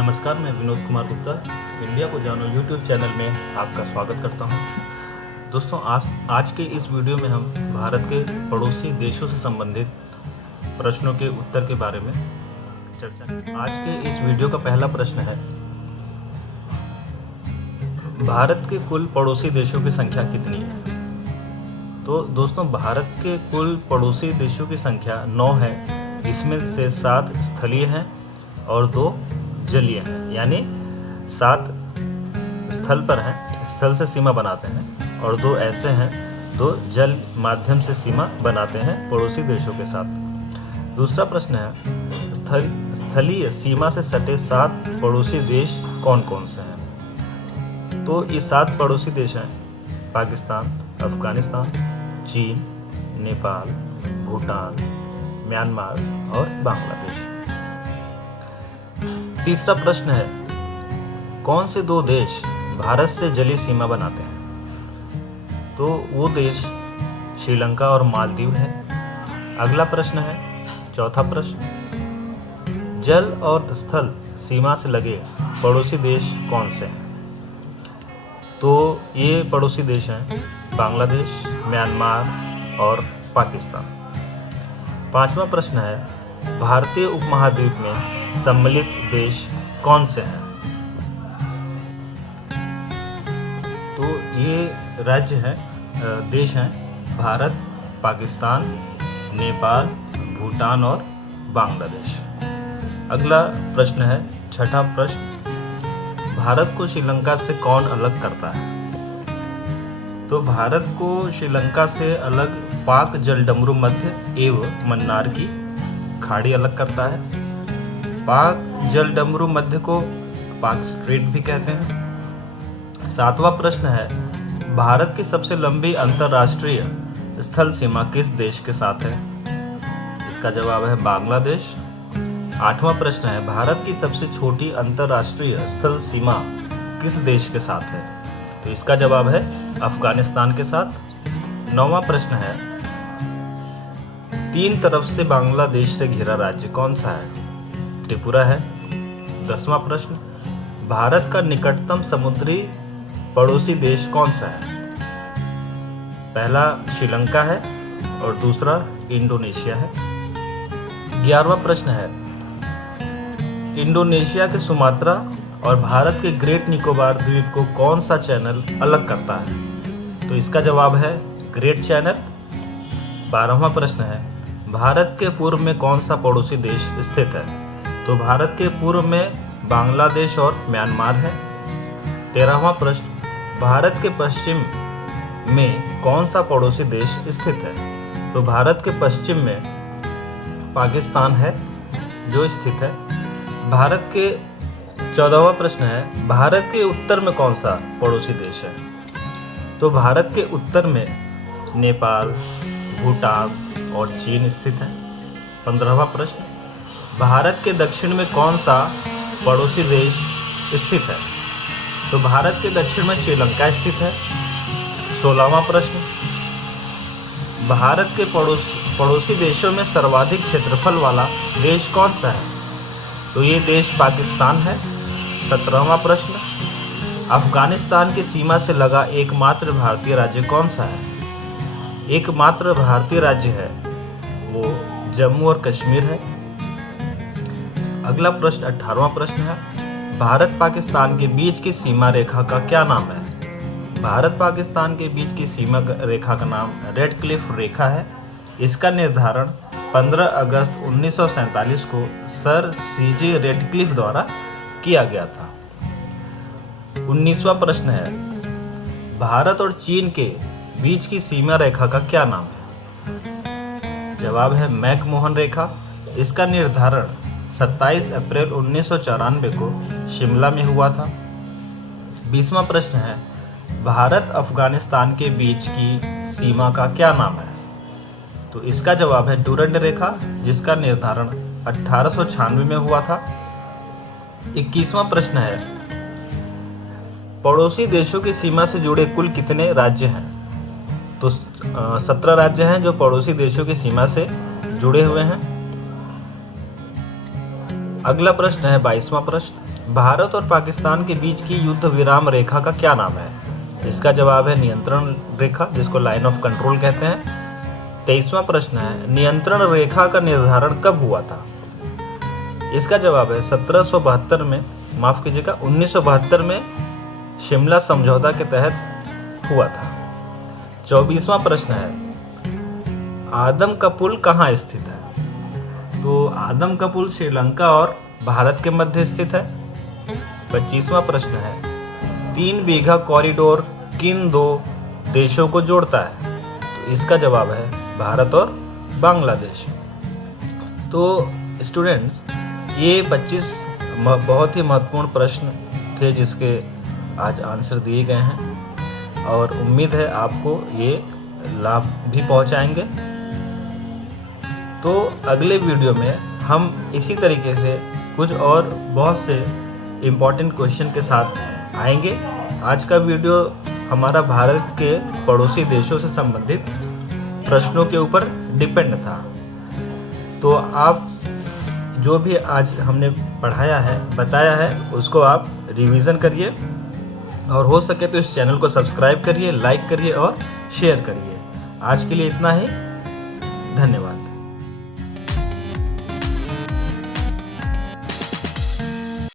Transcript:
नमस्कार, मैं विनोद कुमार गुप्ता इंडिया को जानो यूट्यूब चैनल में आपका स्वागत करता हूं। दोस्तों, आज के इस वीडियो में हम भारत के पड़ोसी देशों से संबंधित प्रश्नों के उत्तर के बारे में चर्चा करेंगे। आज के इस वीडियो का पहला प्रश्न है, भारत के कुल पड़ोसी देशों की संख्या कितनी है? तो दोस्तों, भारत के कुल पड़ोसी देशों की संख्या 9 है, इसमें से 7 स्थलीय हैं और 2 जलीय हैं, यानी 7 स्थल पर हैं, स्थल से सीमा बनाते हैं, और 2 ऐसे हैं जो जल माध्यम से सीमा बनाते हैं पड़ोसी देशों के साथ। दूसरा प्रश्न है, स्थलीय सीमा से सटे 7 पड़ोसी देश कौन कौन से हैं? तो ये 7 पड़ोसी देश हैं: पाकिस्तान, अफगानिस्तान, चीन, नेपाल, भूटान, म्यांमार और बांग्लादेश। तीसरा प्रश्न है, कौन से 2 देश भारत से जलीय सीमा बनाते हैं? तो वो देश श्रीलंका और मालदीव है। अगला प्रश्न है, चौथा प्रश्न, जल और स्थल सीमा से लगे पड़ोसी देश कौन से हैं? तो ये पड़ोसी देश हैं बांग्लादेश, म्यांमार और पाकिस्तान। पांचवा प्रश्न है, भारतीय उपमहाद्वीप में सम्मिलित देश कौन से हैं? तो ये राज्य हैं, देश हैं भारत, पाकिस्तान, नेपाल, भूटान और बांग्लादेश। अगला प्रश्न है, छठा प्रश्न, भारत को श्रीलंका से कौन अलग करता है? तो भारत को श्रीलंका से अलग पाक जलडमरू मध्य एवं मन्नार की खाड़ी अलग करता है। पाक जलडमरू मध्य को पाक स्ट्रेट भी कहते हैं। सातवां प्रश्न है, भारत की सबसे लंबी अंतर्राष्ट्रीय स्थल सीमा किस देश के साथ है? इसका जवाब है बांग्लादेश। आठवां प्रश्न है, भारत की सबसे छोटी अंतर्राष्ट्रीय स्थल सीमा किस देश के साथ है? तो इसका जवाब है अफगानिस्तान के साथ। नौवां प्रश्न है, 3 तरफ से बांग्लादेश से घिरा राज्य कौन सा है? त्रिपुरा है। 10वां प्रश्न, भारत का निकटतम समुद्री पड़ोसी देश कौन सा है? पहला श्रीलंका है और दूसरा इंडोनेशिया है। 11वां प्रश्न है, इंडोनेशिया के सुमात्रा और भारत के ग्रेट निकोबार द्वीप को कौन सा चैनल अलग करता है? तो इसका जवाब है ग्रेट चैनल। 12वां प्रश्न है, भारत के पूर्व में कौन सा पड़ोसी देश स्थित है? तो भारत के पूर्व में बांग्लादेश और म्यांमार है। 13वां प्रश्न, भारत के पश्चिम में कौन सा पड़ोसी देश स्थित है? तो भारत के पश्चिम में पाकिस्तान है जो स्थित है। भारत के 14वां प्रश्न है, भारत के उत्तर में कौन सा पड़ोसी देश है? तो भारत के उत्तर में नेपाल, भूटान और चीन स्थित है। 15वां प्रश्न, भारत के दक्षिण में कौन सा पड़ोसी देश स्थित है? तो भारत के दक्षिण में श्रीलंका स्थित है। 16वां प्रश्न, भारत के पड़ोसी देशों में सर्वाधिक क्षेत्रफल वाला देश कौन सा है? तो ये देश पाकिस्तान है। 17वां प्रश्न, अफगानिस्तान की सीमा से लगा एकमात्र भारतीय राज्य कौन सा है? एकमात्र भारतीय राज्य है वो जम्मू और कश्मीर है। अगला प्रश्न 18वां प्रश्न है, भारत पाकिस्तान के बीच की सीमा रेखा का क्या नाम है? भारत पाकिस्तान के बीच की सीमा रेखा का नाम रेड क्लिफ रेखा है। इसका निर्धारण 15 अगस्त 1947 को सर सीजे रेडक्लिफ द्वारा किया गया था। 19वां प्रश्न है, भारत और चीन के बीच की सीमा रेखा का क्या नाम है? जवाब है मैकमोहन रेखा। इसका निर्धारण 27 अप्रैल 1994 को शिमला में हुआ था। 20वां प्रश्न है, भारत अफगानिस्तान के बीच की सीमा का क्या नाम है? तो इसका जवाब है डुरंड रेखा, जिसका निर्धारण 1896 में हुआ था। 21वां प्रश्न है, पड़ोसी देशों की सीमा से जुड़े कुल कितने राज्य हैं? तो 17 राज्य हैं जो पड़ोसी देशों की सीमा से जुड़े हुए हैं। अगला प्रश्न है 22वां प्रश्न, भारत और पाकिस्तान के बीच की युद्ध विराम रेखा का क्या नाम है? इसका जवाब है नियंत्रण रेखा, जिसको लाइन ऑफ कंट्रोल कहते हैं। 23वां प्रश्न है, नियंत्रण रेखा का निर्धारण कब हुआ था? इसका जवाब है 1772 में, माफ कीजिएगा 1972 में शिमला समझौता के तहत हुआ था। 24वां प्रश्न है, आदम का पुल कहाँ स्थित है? तो आदम का पुल श्रीलंका और भारत के मध्य स्थित है। 25वां प्रश्न है, 3 बीघा कॉरिडोर किन 2 देशों को जोड़ता है? तो इसका जवाब है भारत और बांग्लादेश। तो स्टूडेंट्स, ये 25 बहुत ही महत्वपूर्ण प्रश्न थे जिसके आज आंसर दिए गए हैं और उम्मीद है आपको ये लाभ भी पहुंचाएंगे। तो अगले वीडियो में हम इसी तरीके से कुछ और बहुत से इम्पॉर्टेंट क्वेश्चन के साथ आएंगे। आज का वीडियो हमारा भारत के पड़ोसी देशों से संबंधित प्रश्नों के ऊपर डिपेंड था। तो आप जो भी आज हमने पढ़ाया है, बताया है, उसको आप रिवीजन करिए और हो सके तो इस चैनल को सब्सक्राइब करिए, लाइक करिए और शेयर करिए। आज के लिए इतना ही। धन्यवाद।